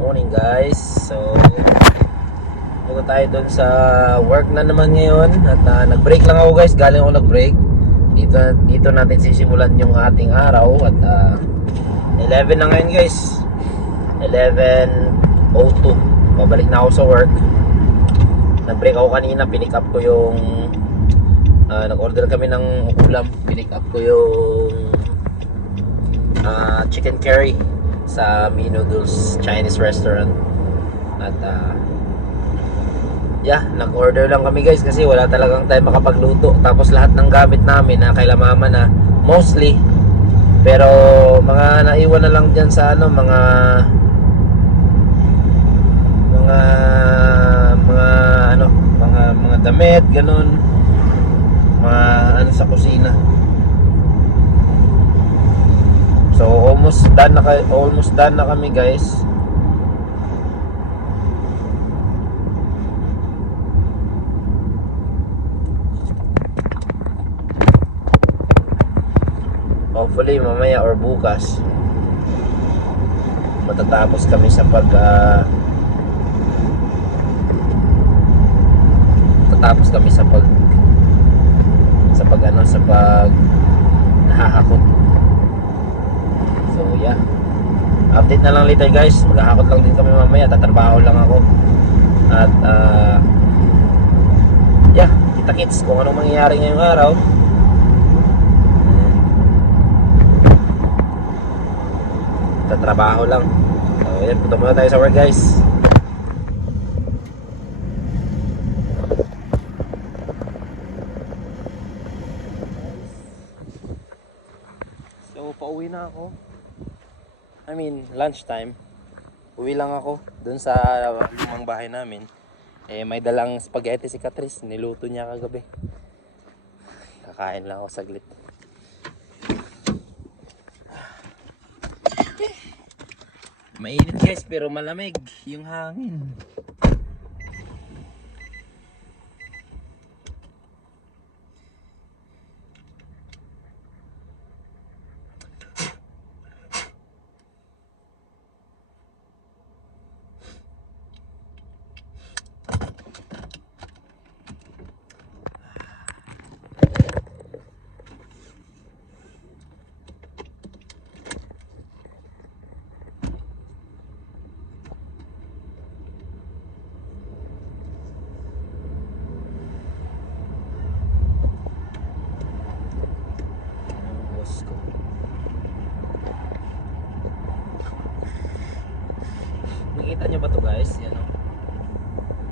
Morning guys. So punta tayo doon sa work na naman ngayon. At nag-break lang ako guys. Galing ako nag-break. Dito natin sisimulan yung ating araw. At 11 na ngayon guys. 11:02. Babalik na ako sa work. Nag-break ako kanina. Pinick up ko yung nag-order kami ng ulam. Pinick up ko yung chicken curry sa Mi Noodles Chinese restaurant. At nag-order lang kami guys kasi wala talagang time makapagluto. Tapos lahat ng gamit namin na kaila mama na mostly, pero mga naiwan na lang dyan sa mga damit, ganun, mga sa kusina. So almost done na kami guys. Hopefully mamaya or bukas matatapos kami sa nahahakot. So yeah, update na lang later guys. Maghahakot lang din kami mamaya, tatrabaho lang ako. At kita kits kung anong mangyayari ngayong araw. Tatrabaho lang. So yan, punta muna tayo sa work guys. So pauwi na ako. I mean lunchtime. Uwi lang ako dun sa lumang bahay namin. May dalang spaghetti si Catrice. Niluto niya kagabi. Kakain lang ako saglit. Mainit guys pero malamig yung hangin. Nakita nyo ba to guys? Yan o.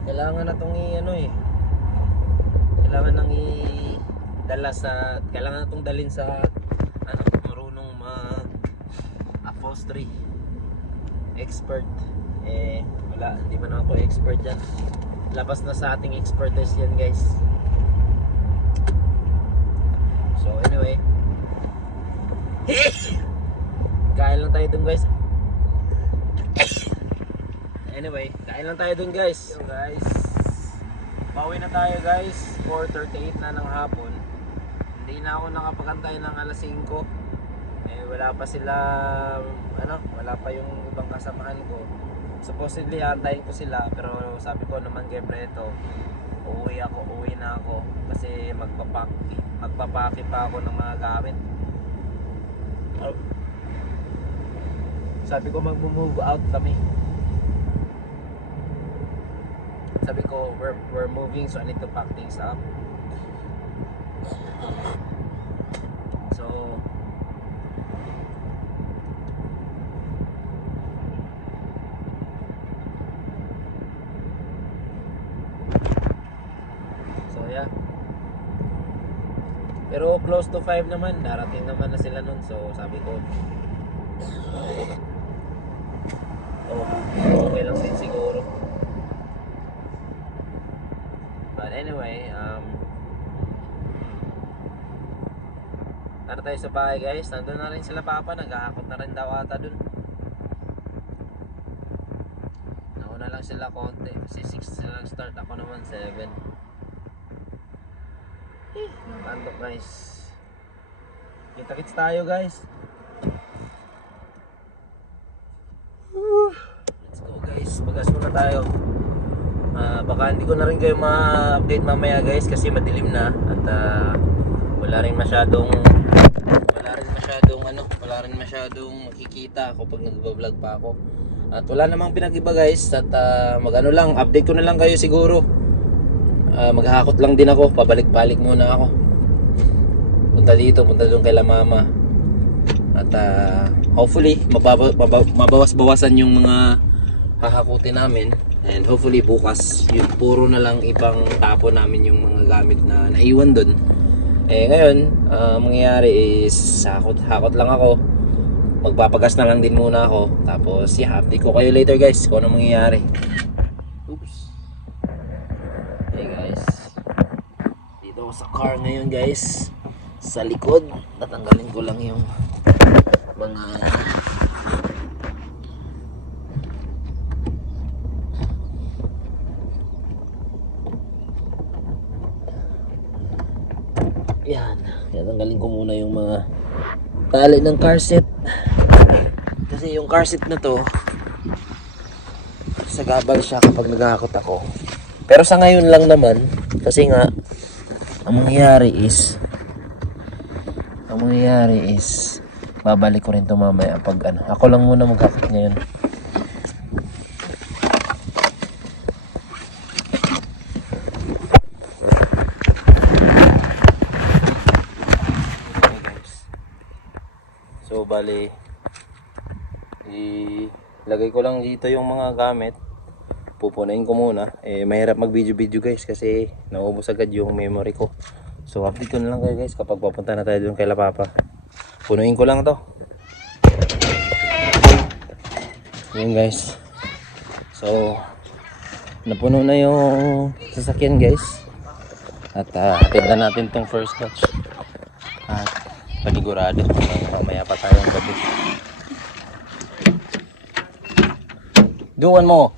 Kailangan na itong kailangan nang kailangan na itong dalhin sa marunong upholstery expert. Wala, hindi man ako expert dyan. Labas na sa ating expertise yan guys. So anyway, kain lang tayo dun guys. Kain lang tayo dun guys. Yo guys, pauwi na tayo guys. 4:38 na ng hapon. Hindi na ako nakapagantay ng alas 5. Wala pa sila, wala pa yung ibang kasamahan ko. Supposedly antayin ko sila, pero sabi ko naman kay Preto, uwi na ako kasi magpapaki pa ako ng mga gamit. Sabi ko mag-move out kami. Sabi ko we're moving, so I need to pack things up. So yeah. Pero close to 5 naman, darating naman na sila nun. So sabi ko okay lang din siguro. But anyway, tara tayo sa bahay guys. Nandun na rin sila papa, naghahakot na rin daw ata dun. Nauna lang sila konti kasi 6 sila start, ako naman 7. Nandok guys. Kita-kits tayo guys. Let's go Bagas muna tayo. Baka hindi ko na rin kayo ma-update mamaya guys kasi madilim na at wala rin masyadong makikita ako pag nagbablog pa ako. At wala namang pinag-iba guys at mag-ano lang, update ko na lang kayo siguro. Maghahakot lang din ako, pabalik-balik muna ako. Punta dito, punta doon kay La Mama. At hopefully mabawas-bawasan yung mga hahakutin namin. And hopefully bukas yung puro na lang ipang tapo namin yung mga gamit na naiwan doon. Ngayon mangyayari is hakot lang ako. Magpapagas na lang din muna ako. Tapos update ko kayo later guys kung ano mangyayari. Oops. Hey guys, dito ako sa car ngayon guys. Sa likod tatanggalin ko lang yung mga yan, tatanggalin ko muna yung mga tali ng car seat kasi yung car seat na to sagabal siya kapag naghahakot ako. Pero sa ngayon lang naman kasi nga ang mangyayari is babalik ko rin to mamaya pag ako lang muna maghakot ngayon. So bali ilagay ko lang dito yung mga gamit. Pupunain ko muna. Mahirap mag video guys kasi naubos agad yung memory ko. So update ko na lang kayo guys kapag papunta na tayo doon kay La Papa. Punuin ko lang to. Yun guys. So napuno na yung sasakyan guys. At hatid na natin tong first batch. At panigurado mamaya pa tayong gabi. Duwan mo.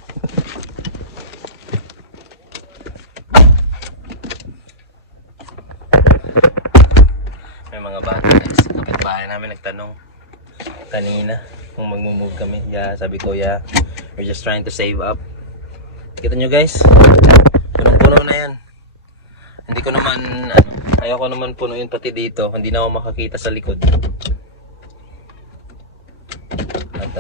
May mga bata guys. Kapitbahay namin nagtanong kanina kung magmumove kami. Sabi ko we're just trying to save up. Kita nyo guys, punong-puno na yan. Hindi ko naman ayoko naman punuin pati dito, hindi na ako makakita sa likod. At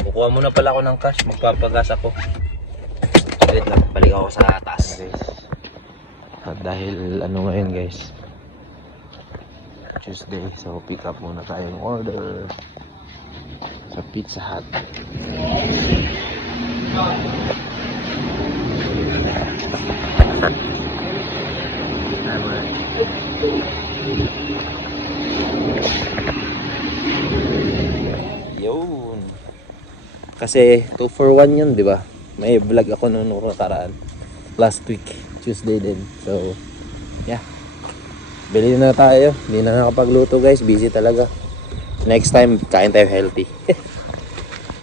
kukuha muna pala ako ng cash, magpapagas ako. Wait lang, balik ako sa taas guys. At dahil ngayon guys, Tuesday, so pick up muna tayong order sa Pizza Hut. Yun. Kasi 2 for 1 yun, di ba? May vlog ako noong nakaraan. Last week, Tuesday din. So, yeah. Bili na tayo. Hindi na nakapagluto guys. Busy talaga. Next time, kain tayo healthy.